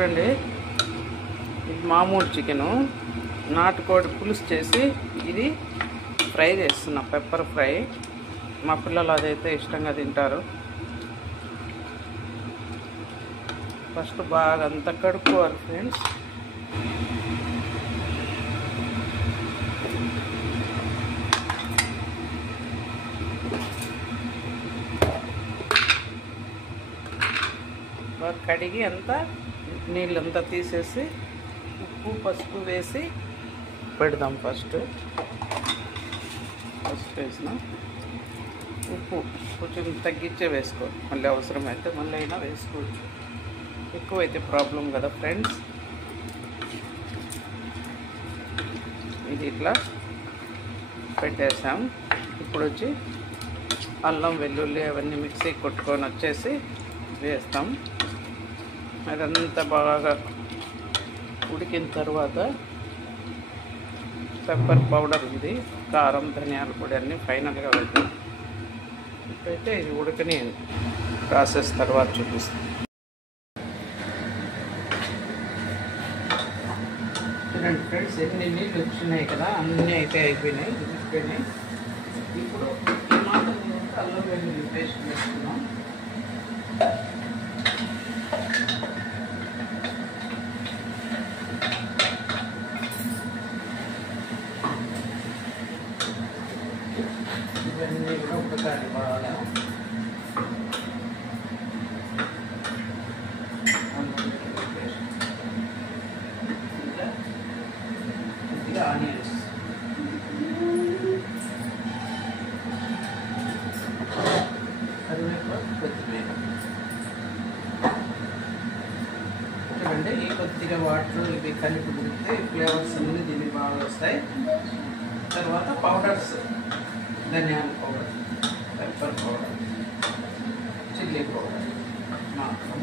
చూడండి, ఇది మామూలు చికెను, నాటుకోడి పులుసు చేసి ఇది ఫ్రై చేస్తున్నా, పెప్పర్ ఫ్రై. మా పిల్లలు అదైతే ఇష్టంగా తింటారు. ఫస్ట్ బాగా అంతా కడుక్కోవాలి ఫ్రెండ్స్. బాగా కడిగి అంతా నీళ్ళంతా తీసేసి ఉప్పు పసుపు వేసి పెడదాం. ఫస్ట్ వేసిన ఉప్పు కొంచెం తగ్గించే వేసుకో, మళ్ళీ అవసరమైతే మళ్ళీ అయినా వేసుకోవచ్చు. ఎక్కువైతే ప్రాబ్లం కదా ఫ్రెండ్స్. ఇది ఇట్లా పెట్టేసాం. ఇప్పుడు వచ్చి అల్లం వెల్లుల్లి అవన్నీ మిక్సీ కొట్టుకొని వచ్చేసి వేస్తాం. అదంతా బాగా ఉడికిన తర్వాత పెప్పర్ పౌడర్ ఉంది, కారం ధనియాల పొడి అన్నీ ఫైనల్గా వేద్దాం. ఇప్పుడైతే ఇది ఉడకని ప్రాసెస్ తర్వాత చూపిస్తాం. చూడండి ఫ్రెండ్స్, ఎన్ని నీళ్ళు వచ్చినాయి కదా, అన్నీ అయితే అయిపోయినాయి. ఇప్పుడు ఈ మాత్రం అల్లం వెల్లుల్లి పేస్ట్ వేసుకున్నాం. ఇవన్నీ కూడా ఉడకాలి బాగా. కొద్దిగా ఆనియన్స్, కరివేపాకు, కొత్తిమీర. చూడండి, ఈ కొద్దిగా వాటర్ ఇవి కలిపి ఉడికితే ఫ్లేవర్స్ అన్నీ దీనికి బాగా వస్తాయి. తర్వాత పౌడర్స్, ధనియాల powder, pepper powder, chilli powder మాత్రం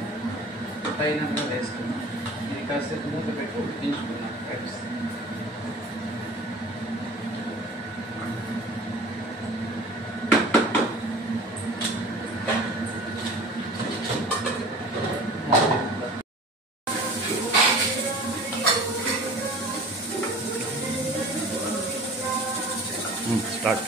ఫైనల్గా వేసుకున్నాం. ఇది కాసేపు మూత పెట్టి ఉడికించుకున్నాం ఫ్రెండ్స్. స్టార్ట్.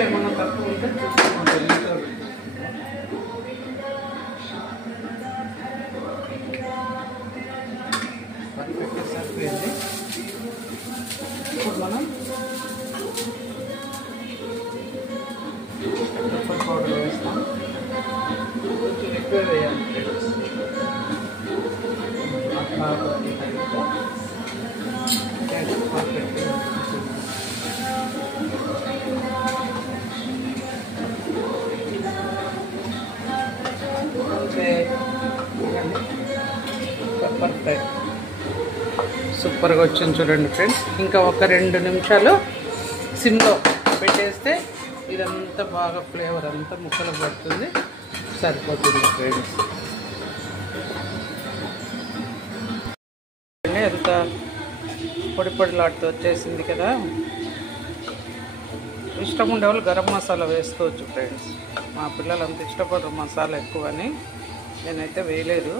ఏమన్నా తక్కువ ఉంటే సరిపోయింది. ఇప్పుడు మనం పెప్పర్ పౌడర్ వేస్తాం. కొంచెం ఎక్కువ వేయాలి ఫ్రెండ్స్. అట్లా పర్ఫెక్ట్. పెప్పర్ ఫ్రై సూపర్గా వచ్చింది చూడండి ఫ్రెండ్స్. ఇంకా ఒక 2 నిమిషాలు సిమ్లో పెట్టేస్తే ఇదంతా బాగా ఫ్లేవర్ అంతా ముక్కలు పడుతుంది, సరిపోతుంది ఫ్రెండ్స్. ఎంత పొడి పొడిలాడుతూ వచ్చేసింది కదా. ఇష్టం ఉండేవాళ్ళు గరం మసాలా వేసుకోవచ్చు ఫ్రెండ్స్. మా పిల్లలు అంత ఇష్టపడరు మసాలా ఎక్కువని, నేనైతే వేయలేదు.